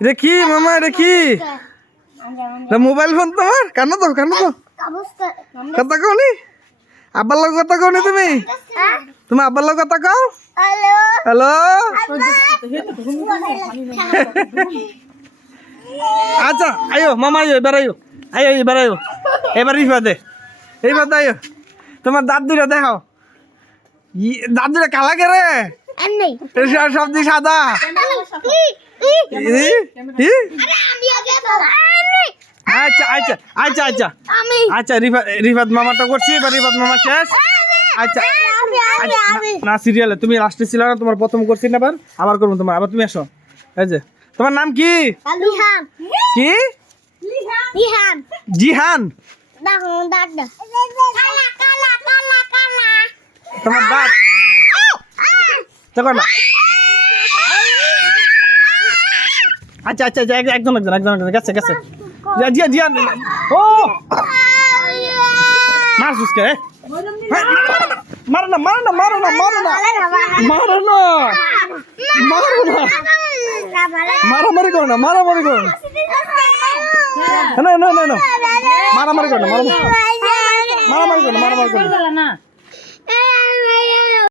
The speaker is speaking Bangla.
এটা কি মামা, এটা কি? মোবাইল ফোন তোমার? কানো তো কথা কও নি? আব্বার লগে কথা কও নি তুমি? তুমি আব্বার লগে কথা কও? হ্যালো। আচ্ছা আয়ো মামা, আয়ো এবার, আয়ো আয়ো এবার, আয়ো এবার রিফাতে, এইবার আয়ো। তোমার দাঁত দুটা দেখাও। দাঁত দুটা কালা কে রে? সবজি সাদা। আচ্ছা আচ্ছা আচ্ছা আচ্ছা আচ্ছা, রিফাত মামাটা করছি, এবার রিফাত মামা শেষ। আচ্ছা না, সিরিয়ালে তুমি লাস্টে ছিল না, তোমার প্রথম করছি না, আবার করবো তোমার। আবার তুমি আসো। এই যে তোমার নাম কি? কি? জিহান। তোমার দাঁত দেখো না। আচ্ছা আচ্ছা আচ্ছা, একজন গেছে গেছে। জিয়ান ও মার সুস্কে, মারো না মারো না মারো না মারো না মারো না মারো না, মারামারি করো না, মারামারি করো না, না না না না, মারামারি করো না, মারামারি করো না, মারামারি করো না।